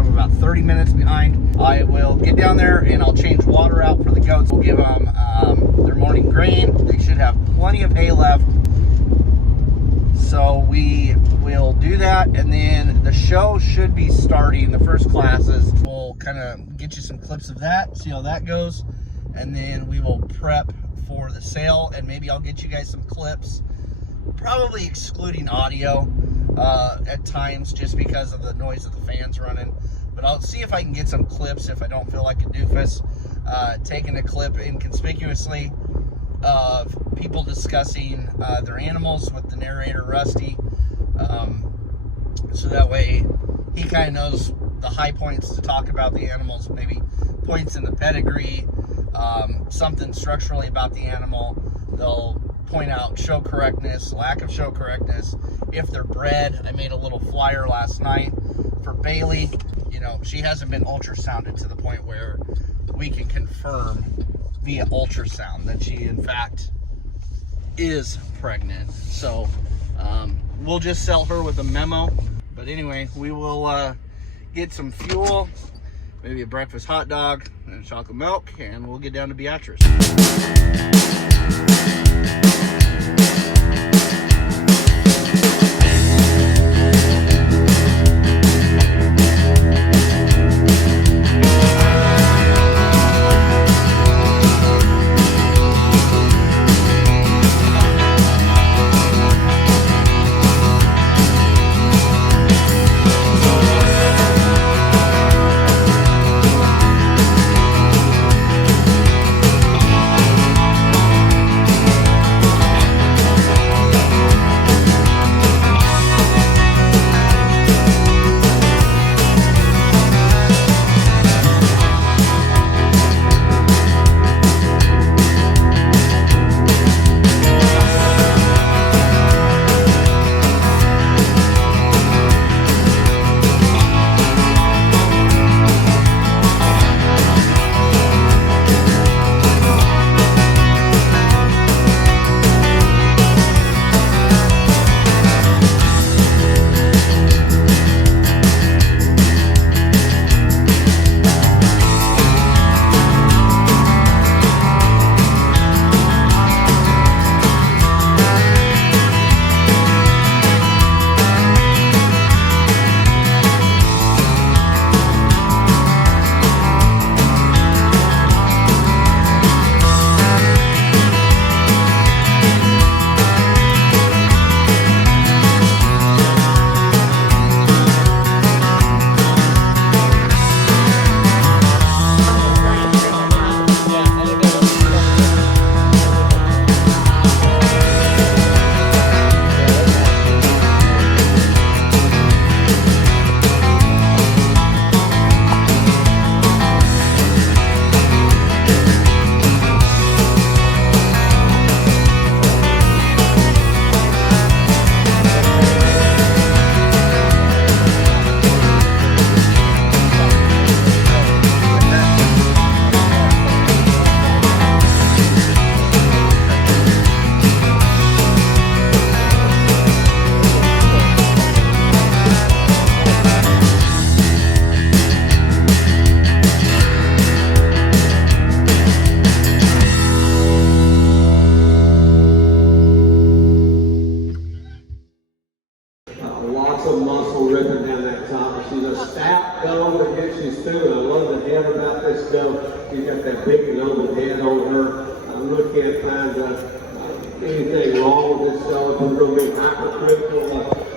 so I'm about 30 minutes behind. I will get down there and I'll change water out for the goats. We'll give them their morning grain. They should have plenty of hay left. So we will do that, and then the show should be starting. The first classes, we'll kind of get you some clips of that, see how that goes, and then we will prep for the sale, and maybe I'll get you guys some clips, probably excluding audio at times just because of the noise of the fans running. But I'll see if I can get some clips if I don't feel like a doofus, taking a clip inconspicuously of people discussing their animals with the narrator Rusty, so that way he kind of knows the high points to talk about the animals, maybe points in the pedigree, something structurally about the animal. They'll point out show correctness, lack of show correctness, if they're bred. I made a little flyer last night for Bailey. You know, she hasn't been ultrasounded to the point where we can confirm via ultrasound that she in fact is pregnant. So we'll just sell her with a memo. But anyway, we will get some fuel, maybe a breakfast hot dog and chocolate milk, and we'll get down to Beatrice. She's got that big noble head on her. I really can't find anything wrong with this skeleton. We're going to be hypercritical.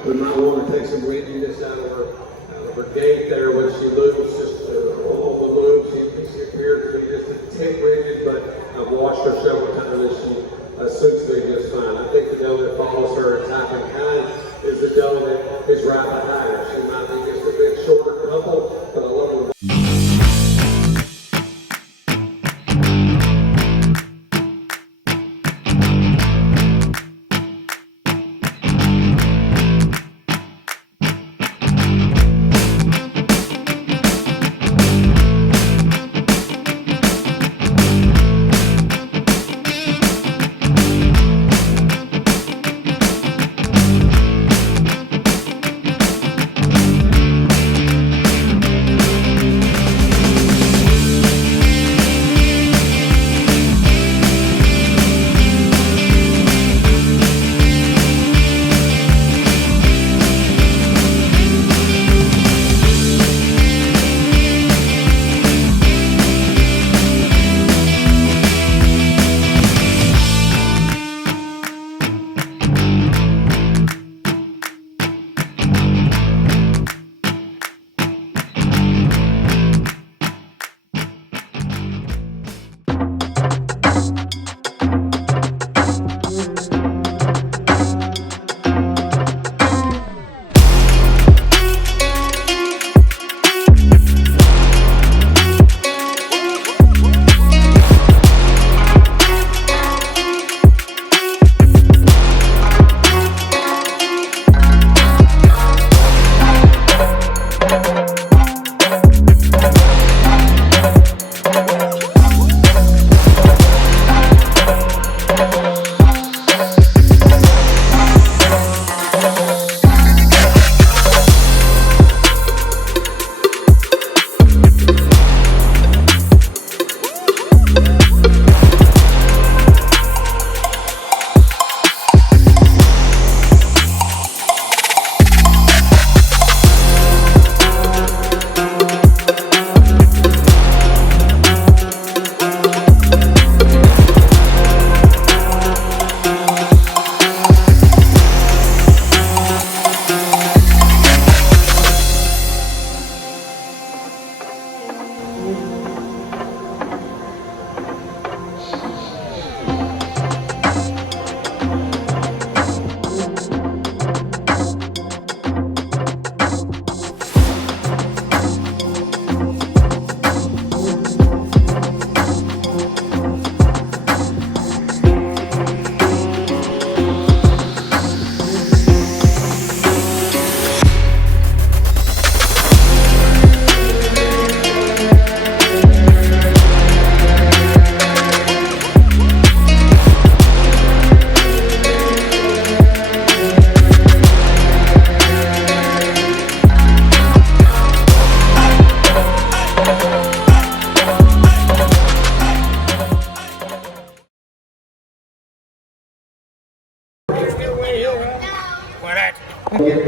We might want to take some readiness out of her gait there when she moves. Just all the moves, she appears to be just a tick rigid, but I've watched her several times and she suits me just fine. I think the doe that follows her in type and kind is the doe that is right behind her. She might be just a bit shorter couple, but I love her.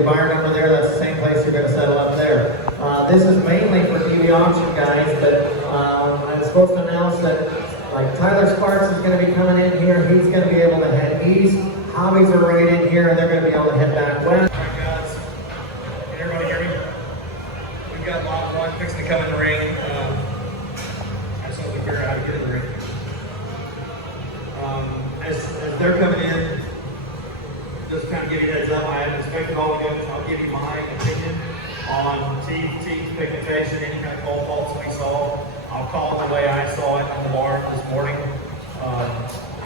barn over there, that's the same place you're going to settle up there. This is mainly for TV auction guys, but I'm supposed to announce that like Tyler Sparks is going to be coming in here. He's going to be able to head east. Hobbies are right in here, and they're going to be able to head back west. All right, guys. Can everybody hear me? We've got lot one fixing to come in the ring. I just want to figure out how to get in the ring. As they're coming in, just kind of give you a heads up. I have inspected all the goats. I'll give you my opinion on teeth, pigmentation, any kind of cold faults we saw. I'll call it the way I saw it on the barn this morning.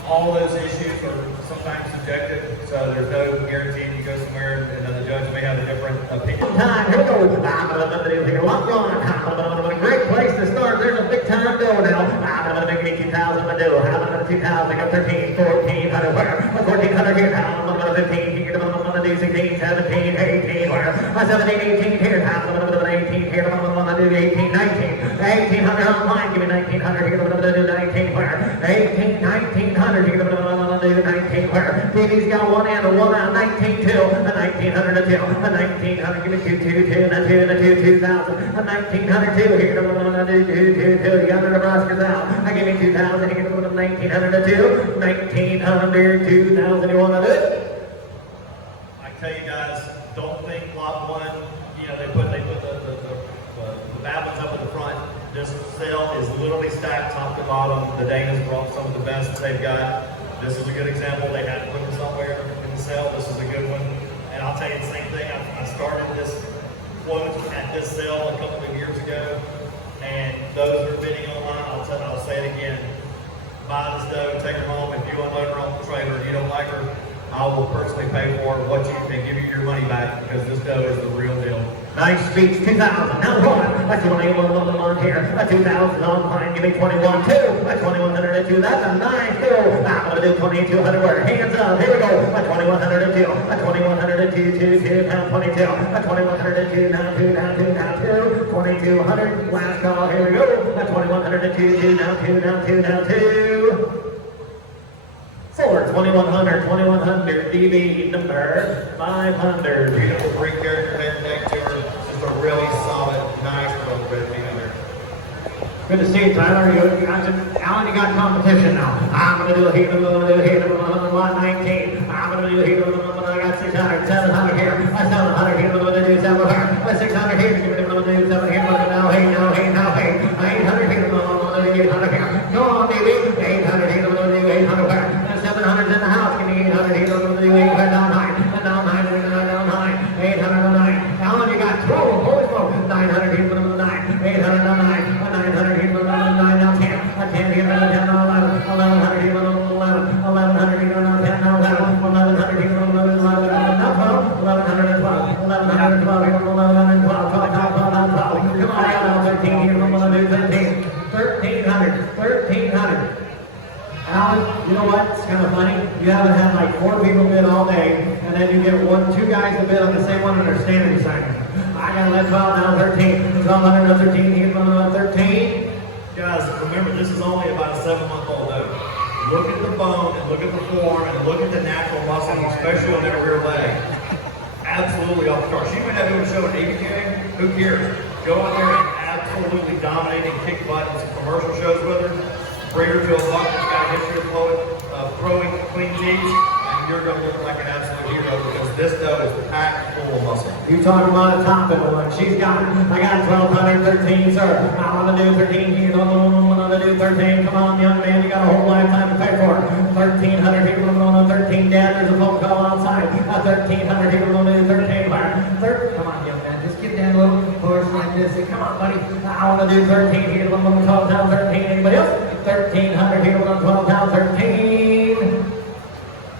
All those issues are sometimes subjective, so there's no guarantee you go somewhere and the judge may have a different opinion. Here we go. Great place to start. There's a big time go now. I'm going to make it 2,000 to do. How about 2,000? I got 13, 1400 where? 1400 here. I'm going to 15 here. I'm going to do 16, 17, 18 where? 17, 18 here. I'm going to do 18 here. I'm going to do 18, 19. 1800 online. Give me 1900 here. I'm going to do 19 where? 18, 1900. You're going to do 19 where? TV's got one in and one out. 19 2, a 1900 a 2, a 1900. Give me 2, 2, 2, and a 2, and a 2, 2000. A 1902 here. I'm going to do 2, 2, 2. You got the Nebraska's out. I give me 2000 here. I'm going to 1900 a 2, 1900, 2000. You want to do it? I tell you guys, don't think lot one. You know they put the babbins up in the front. This sale is literally stacked top to bottom. The Danas brought some of the best they've got. This is a good example. They had to put them somewhere in the sale. This is a good one. And I'll tell you the same thing. I started this quote at this sale a couple of years ago. And those who are bidding online, I'll say it again. Buy this doe, take her home. If you unload her on the trailer and you don't like her, I will personally pay for what you can give you your money back because this doe is the real deal. Nice speech, 2,000. Now one. That's 21 on here. A 2,000 online. Give me 21 2. A 2102. That's a nice deal. I'm gonna do 2,200 where? Hands up. Here we go. A 2,102. A 2,102. 2 pound 22. A 2,102. Now 2. Now 2. Now 2. 2,200. Last call. Here we go. A 2,102. 2. Now 2. Now 2. Now 2. 2100 DB number 500. Beautiful breed character head and neck to her. Just a really solid, nice little red female. Good to see you, Tyler. Alan, you got competition now. I'm going to do a heat. I'm going to do a heat. I'm going to do 119. I'm going to do a heat. I got 600, 700 here. 700 here. I'm going to do 700. 600 here. I'm going to do 7 here. Now, hey, now, hey, now, hey. 800 here. I'm going to do 800 here. Go on, baby. 800 here. I'm going to do 800 here. 700's in the house. Give me 800 here. I'm going to do 800 down high. Down high. Down high. 800 on 9. Alan, you got 12. Holy smoke. 900 here. 9. 800 on 9. 900 here. 9. Now 10. 10 here. 10 on 11. 1100 here. 11. 1100 here. 10 on 11. 1100 here. 11. Now 12. 1112. 1112 here. 1112. 12. Come on, Alan. 13 here. I'm going to do 13. 1300. 1300. Alan, you know what? It's kind of funny. You haven't had like 4 people bid all day, and then you get 2 guys to bid on the same one and they're standing beside you. I got 11, 12, now 13. 1200, now 13, here, 13. Guys, remember, this is only about a 7-month-old doe. Look at the bone, and look at the form, and look at the natural muscle, especially on that rear leg. Absolutely off the chart. She may not be able to show an ABK. Who cares? Go out there and absolutely dominate and kick butt in some commercial shows with her. Bring her to a buck that's got a history of throwing clean knees, and you're going to look like an absolute hero because this doe is packed full of muscle. You talking about a top middle one. She's got, I got 1213, sir. I want to do 13 here. I want to do 13. Come on, young man. You got a whole lifetime to pay for it. 1300 here. We're going to 13 down. There's a phone call outside. 1300 here. We're going to do 13 fire. Come on, young man. Just get down a little push like this. Come on, buddy. I want to do 13 here. I'm going to 12 down 13. Anybody else? 1300 here, we're on 12 down 13.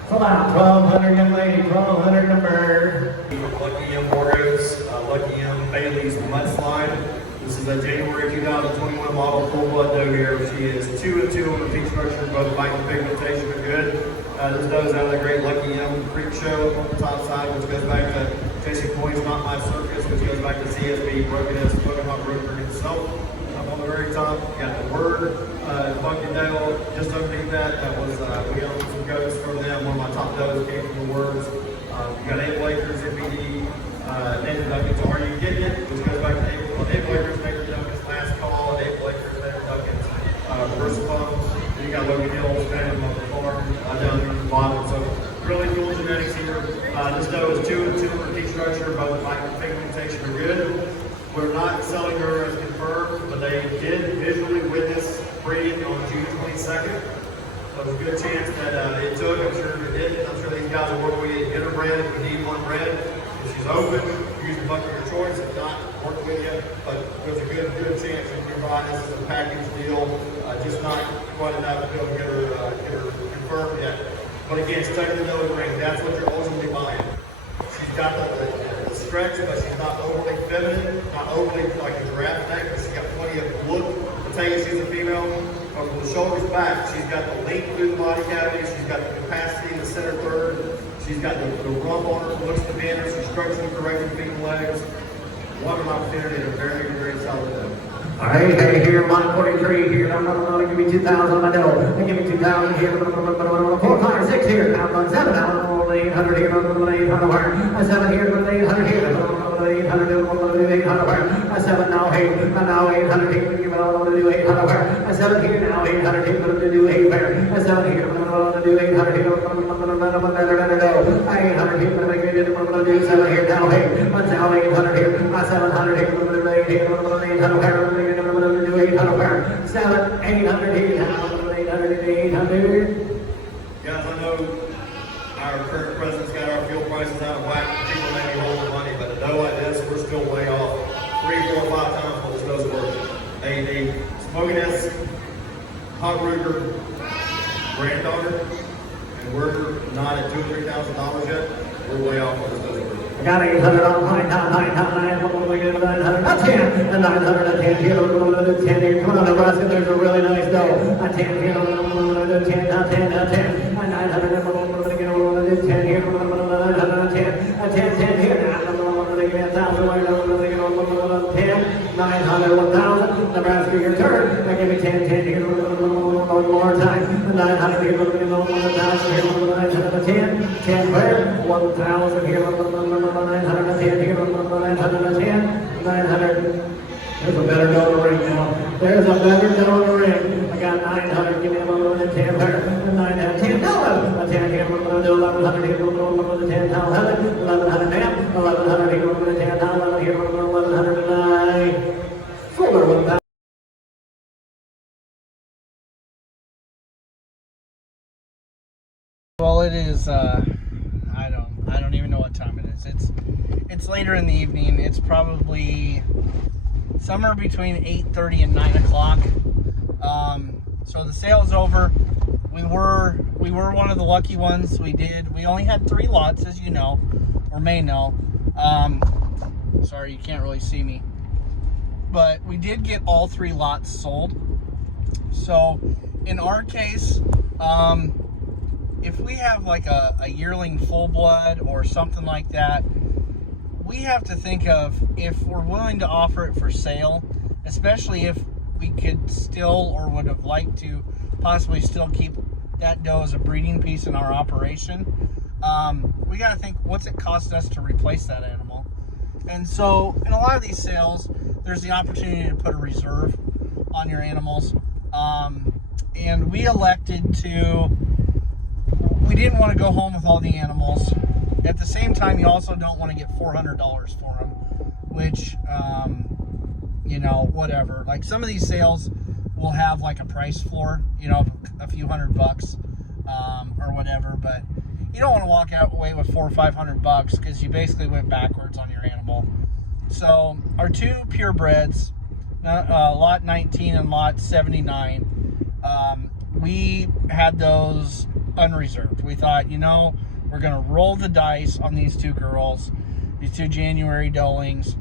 So about 1200, young lady, 1200 number. Lucky M Boer Goats, Lucky M Bailey's Mudslide. This is a January 2021 model full blood doe here. She is 2 and 2 on the feet structure, both bite and pigmentation are good. This doe is out of the great Lucky M Creek Show on the top side, which goes back to Chasing Points, Not My Circus, which goes back to CSB, Broken S, Broken Hawk Broker himself. On the very top, you got the word, Buckendale. Just underneath that, that was, we owned some goats from them. One of my top does came from the words. You got 8 Lakers, MBD, Nathan Duncan's Are You Getting It? Which goes back to Abe Lakers, Nathan Duncan's last call, and Abe Lakers, Nathan Duncan's response. Then you got Logan Hill standing on the farm down there at the bottom. So really cool genetics here. This doe is 2 and 2 for teeth structure, both height and pigmentation are good. We're not selling her as confirmed, but they did visually witness breeding on June 22nd. So there's a good chance that it took. I'm sure it did. I'm sure these guys will work with you to get her bred if we need one bred. If she's open, use the buck of your choice. If not, work with you. But there's a good chance that you're buying this as a package deal. Just not quite enough to be able to get her confirmed yet. But again, stay in the nose ring. That's what you're ultimately buying. She's got the stretch, but she's not overly feminine, not overly like a giraffe neck, but she's got plenty of look to tell you she's a female. But from the shoulders back, she's got the length through the body cavity, she's got the capacity in the center third, she's got the rump on her, looks to bend her, she's structurally correct in feet and legs. What an opportunity and a very, very solid doe. All right, here, 143 here. I'm going to give me 2,000 on my dough. Give me 2,000 here. 4, 5, 6 here. Now I'm on 7 now. 800 here. 800 7 here. 800 here. 800 7 now. Hey, now 800 here. Give it all to do 800 7 here now. 800 here. To do 800 7 here. To do 800 here. 800 here. To do 7 here now. Hey, now 800 here. 700 here. 800 here. 7, 800, 800. Guys, I know our current president's got our fuel prices out of whack. People may be holding money, but a doe like this, we're still way off. 3, 4, 5 times what this doe's worth. A smokiness, hot Ruger, granddaughter, and we're not at $2,000 or $3,000 yet. We're way off what this doe's worth. I got 800 on 900, 10, and 910 here, 10 here, come on, Nebraska, there's a really nice doe, a 10 here, 10, 900, 10 here, 10 here, 10, 900, 1,000, Nebraska, your turn, I give you 10 here, one more time, 900 here, 1,000 here, 10 where, 1,000 here, 910 here, 910, 900. There's a better doe in the ring now. There's a better doe in the ring. I got 900, give me 110 there, 910, no, 10 here, 1,100 here, 110, 1,100 now, 1,100 here, 110, 1,100 here, 1,109. Fuller 1,000. Well, it is, I don't even know what time it is. It's later in the evening. It's probably somewhere between 8:30 and 9 o'clock. So the sale is over. We were one of the lucky ones. We only had 3 lots, as you know, or may know. Sorry, you can't really see me. But we did get all 3 lots sold. So in our case, if we have like a yearling full blood or something like that, we have to think of if we're willing to offer it for sale, especially if we could still or would have liked to possibly still keep that doe as a breeding piece in our operation. We got to think, what's it cost us to replace that animal? And so in a lot of these sales, there's the opportunity to put a reserve on your animals. And we elected to, we didn't want to go home with all the animals. At the same time, you also don't want to get $400 for them, which, you know, whatever. Like some of these sales will have like a price floor, you know, a few $100, or whatever, but you don't want to walk away with $400 or $500 because you basically went backwards on your animal. So our 2 purebreds, lot 19 and lot 79, we had those unreserved. We thought, you know, we're gonna roll the dice on these 2 girls, these 2 January doelings,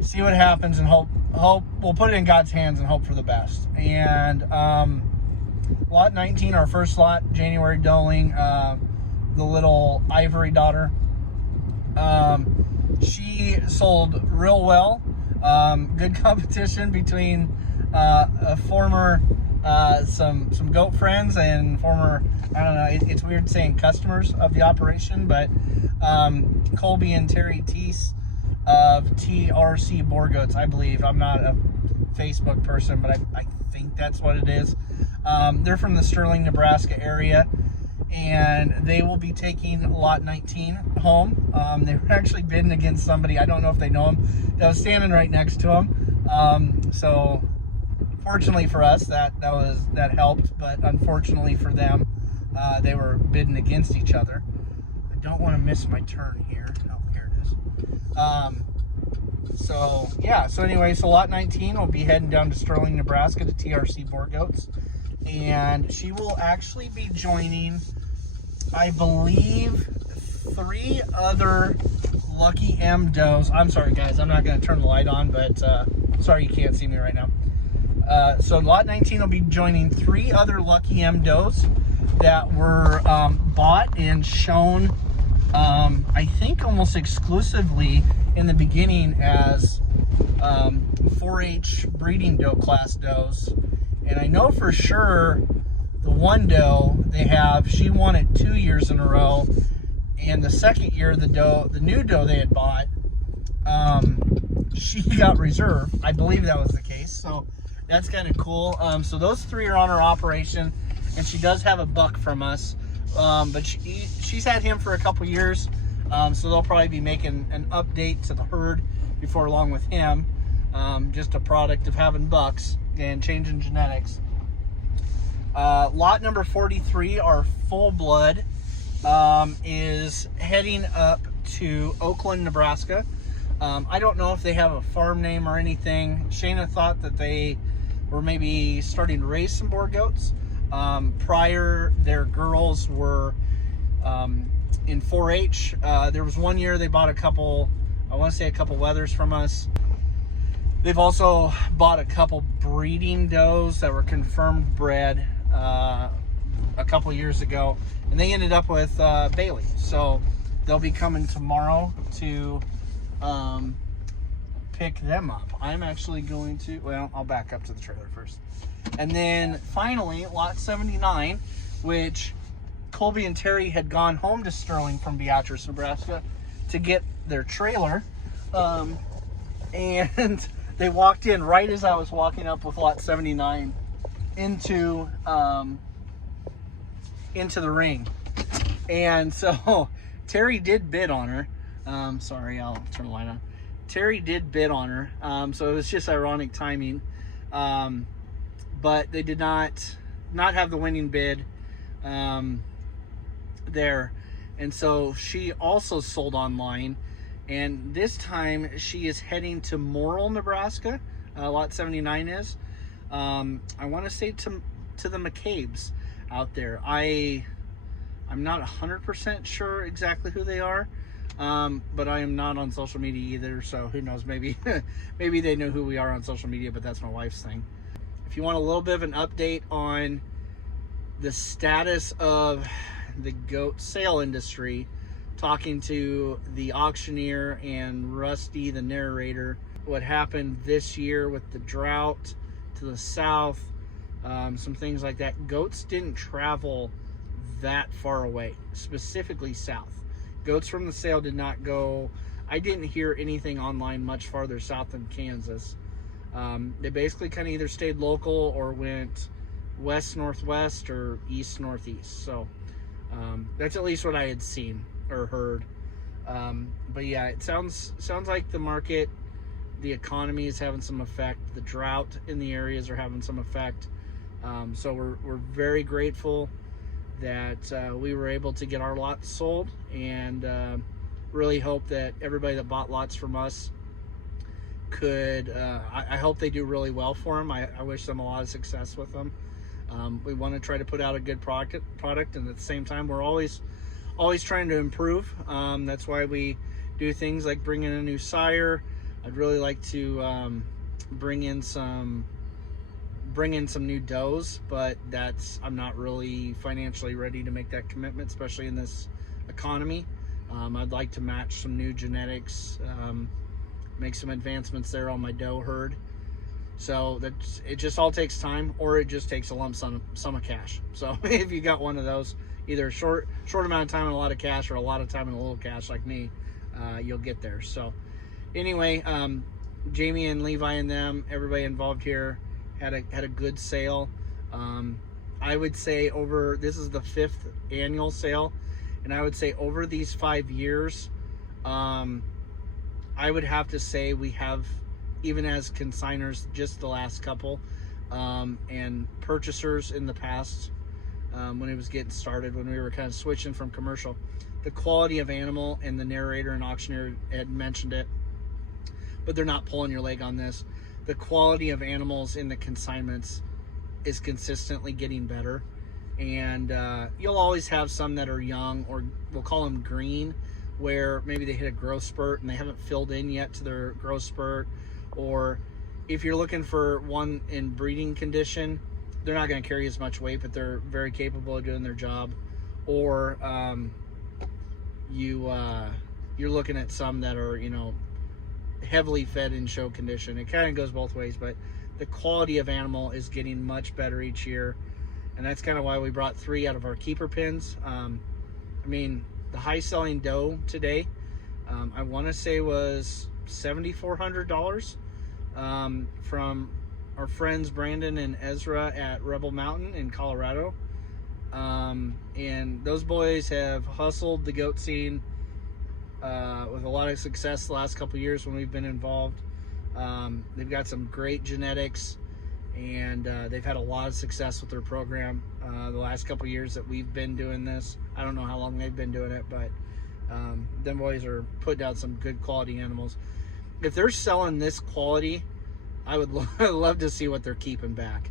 see what happens, and hope we'll put it in God's hands and hope for the best. And lot 19, our first lot, January doeling, the little Ivory daughter, she sold real well. Good competition between a former some goat friends and former, I don't know, it's weird saying customers of the operation, but Colby and Terry Teese of TRC Boer Goats, I believe. I'm not a Facebook person, but I think that's what it is. They're from the Sterling, Nebraska area, and they will be taking lot 19 home. They were actually bidding against somebody, I don't know if they know him, that was standing right next to them. So fortunately for us, that helped, but unfortunately for them, they were bidding against each other. I don't want to miss my turn here. Oh, here it is. So yeah, so anyway, so lot 19 will be heading down to Sterling, Nebraska to TRC Boer Goats, and she will actually be joining, I believe, 3 other Lucky M does. I'm sorry guys, I'm not going to turn the light on, but sorry you can't see me right now. So lot 19 will be joining 3 other Lucky M does that were bought and shown, I think almost exclusively in the beginning as 4-H breeding doe class does. And I know for sure the one doe they have, she won it 2 years in a row. And the second year, the new doe they had bought, she got reserve. I believe that was the case. So that's kind of cool. So those 3 are on her operation, and she does have a buck from us. But she's had him for a couple years. So they'll probably be making an update to the herd before long with him. Just a product of having bucks and changing genetics. Lot number 43, our full blood, is heading up to Oakland, Nebraska. I don't know if they have a farm name or anything. Shayna thought that they were maybe starting to raise some Boer goats. Prior, their girls were in 4-H. There was one year they bought a couple, I want to say a couple wethers from us. They've also bought a couple breeding does that were confirmed bred a couple years ago, and they ended up with Bailey. So they'll be coming tomorrow to pick them up. I'm actually going to, well, I'll back up to the trailer first. And then finally, lot 79, which Colby and Terry had gone home to Sterling from Beatrice, Nebraska to get their trailer. And they walked in right as I was walking up with lot 79 into the ring. And so Terry did bid on her. Sorry, I'll turn the light on. Terry did bid on her. So it was just ironic timing. But they did not have the winning bid there. And so she also sold online. And this time she is heading to Morrill, Nebraska. Lot 79 is. I want to say to the McCabe's out there. I'm not 100% sure exactly who they are, but I am not on social media either, so who knows, maybe maybe they know who we are on social media, but that's my wife's thing. If you want a little bit of an update on the status of the goat sale industry, talking to the auctioneer and Rusty, the narrator, what happened this year with the drought to the south, some things like that. Goats didn't travel that far away, specifically south. Goats from the sale did not go, I didn't hear anything online much farther south than Kansas. They basically kind of either stayed local or went west northwest or east northeast. So that's at least what I had seen or heard. But yeah, it sounds like the market, the economy is having some effect. The drought in the areas are having some effect. So we're very grateful that we were able to get our lots sold, and really hope that everybody that bought lots from us could, I hope they do really well for them. I wish them a lot of success with them. We want to try to put out a good product, and at the same time, we're always trying to improve. That's why we do things like bring in a new sire. I'd really like to bring in some new does, but I'm not really financially ready to make that commitment, especially in this economy. I'd like to match some new genetics, make some advancements there on my doe herd. So it just all takes time, or it just takes a lump sum of cash. So if you got one of those, either a short amount of time and a lot of cash, or a lot of time and a little cash like me, you'll get there. So anyway, Jamie and Levi and them, everybody involved here had a good sale. I would say this is the 5th annual sale, and I would say over these 5 years, I would have to say we have, even as consigners, just the last couple, and purchasers in the past, when it was getting started, when we were kind of switching from commercial, the quality of animal, and the narrator and auctioneer had mentioned it, but they're not pulling your leg on this. The quality of animals in the consignments is consistently getting better, and you'll always have some that are young, or we'll call them green, where maybe they hit a growth spurt and they haven't filled in yet to their growth spurt, or if you're looking for one in breeding condition, they're not going to carry as much weight, but they're very capable of doing their job. Or you're looking at some that are, you know, heavily fed in show condition. It kind of goes both ways, but the quality of animal is getting much better each year, and that's kind of why we brought 3 out of our keeper pins. I mean, the high selling doe today, I want to say was $7,400, from our friends Brandon and Ezra at Rebel Mountain in Colorado. And those boys have hustled the goat scene with a lot of success the last couple of years when we've been involved. They've got some great genetics, and they've had a lot of success with their program the last couple of years that we've been doing this. I don't know how long they've been doing it, but them boys are putting out some good quality animals. If they're selling this quality, I would love to see what they're keeping back.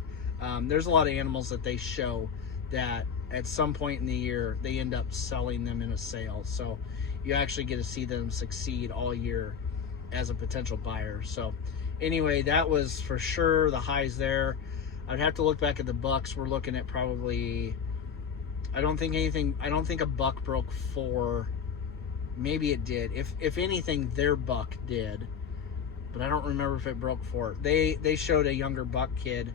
There's a lot of animals that they show that at some point in the year they end up selling them in a sale, so you actually get to see them succeed all year as a potential buyer. So anyway, that was for sure the highs there. I'd have to look back at the bucks. We're looking at probably, I don't think a buck broke 4. Maybe it did. If anything, their buck did, but I don't remember if it broke 4. They showed a younger buck kid,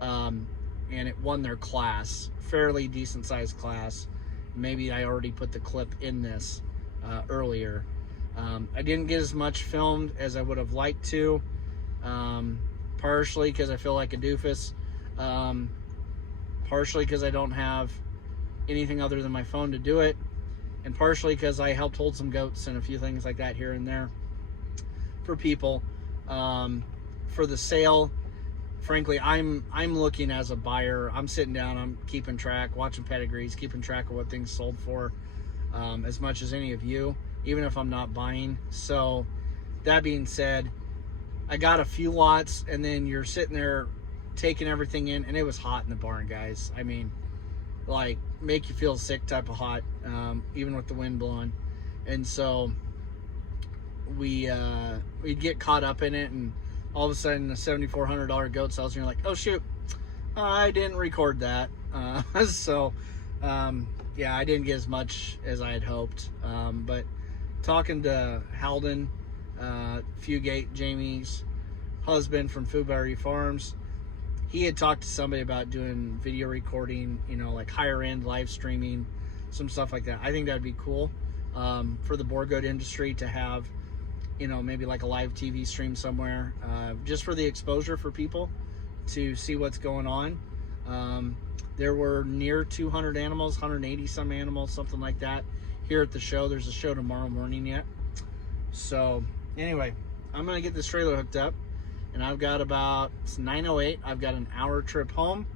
and it won their class, fairly decent sized class. Maybe I already put the clip in this earlier. I didn't get as much filmed as I would have liked to, partially because I feel like a doofus, partially because I don't have anything other than my phone to do it, and partially because I helped hold some goats and a few things like that here and there for people. For the sale, frankly, I'm looking as a buyer. I'm sitting down, I'm keeping track, watching pedigrees, keeping track of what things sold for, as much as any of you, even if I'm not buying. So that being said, I got a few lots, and then you're sitting there taking everything in, and it was hot in the barn, guys. I mean, like, make you feel sick type of hot, even with the wind blowing. And so we'd get caught up in it, and all of a sudden the $7,400 goat sells, and you're like, oh shoot, I didn't record that. So yeah, I didn't get as much as I had hoped. But talking to Halden Fugate, Jamie's husband from Foodberry Farms, he had talked to somebody about doing video recording, you know, like higher end live streaming, some stuff like that. I think that'd be cool for the boar goat industry to have, you know, maybe like a live TV stream somewhere, just for the exposure for people to see what's going on. There were near 200 animals, 180 some animals, something like that here at the show. There's a show tomorrow morning yet. So anyway, I'm gonna get this trailer hooked up, and I've got it's 9:08. I've got an hour trip home,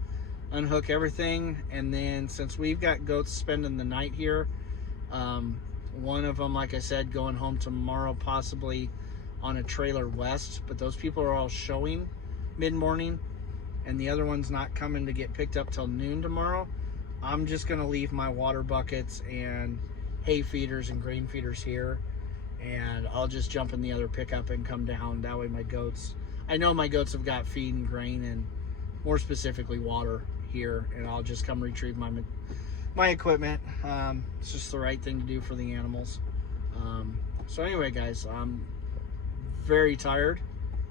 unhook everything, and then since we've got goats spending the night here, one of them, like I said, going home tomorrow, possibly on a trailer west, but those people are all showing mid-morning, and the other one's not coming to get picked up till noon tomorrow. I'm just gonna leave my water buckets and hay feeders and grain feeders here, and I'll just jump in the other pickup and come down. That way my goats, I know my goats have got feed and grain, and more specifically water here, and I'll just come retrieve my equipment. It's just the right thing to do for the animals. So anyway, guys, I'm very tired,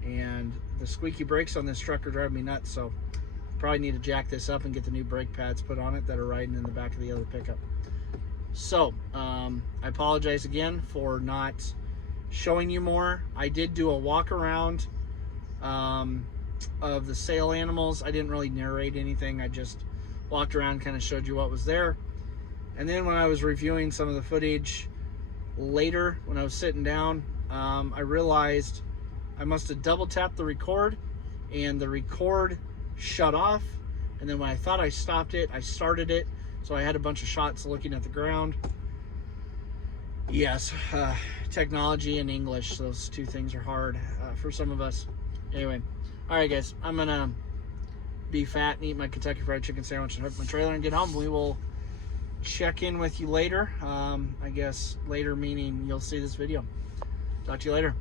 and the squeaky brakes on this truck are driving me nuts, so probably need to jack this up and get the new brake pads put on it that are riding in the back of the other pickup. So I apologize again for not showing you more. I did do a walk around of the sale animals. I didn't really narrate anything. I just walked around, kind of showed you what was there. And then when I was reviewing some of the footage later, when I was sitting down, I realized I must have double tapped the record, and the record shut off. And then when I thought I stopped it, I started it. So I had a bunch of shots looking at the ground. Yes, technology and English, those two things are hard for some of us. Anyway, all right, guys, I'm gonna be fat and eat my Kentucky Fried Chicken sandwich and hook my trailer and get home. We will check in with you later. I guess later meaning you'll see this video. Talk to you later.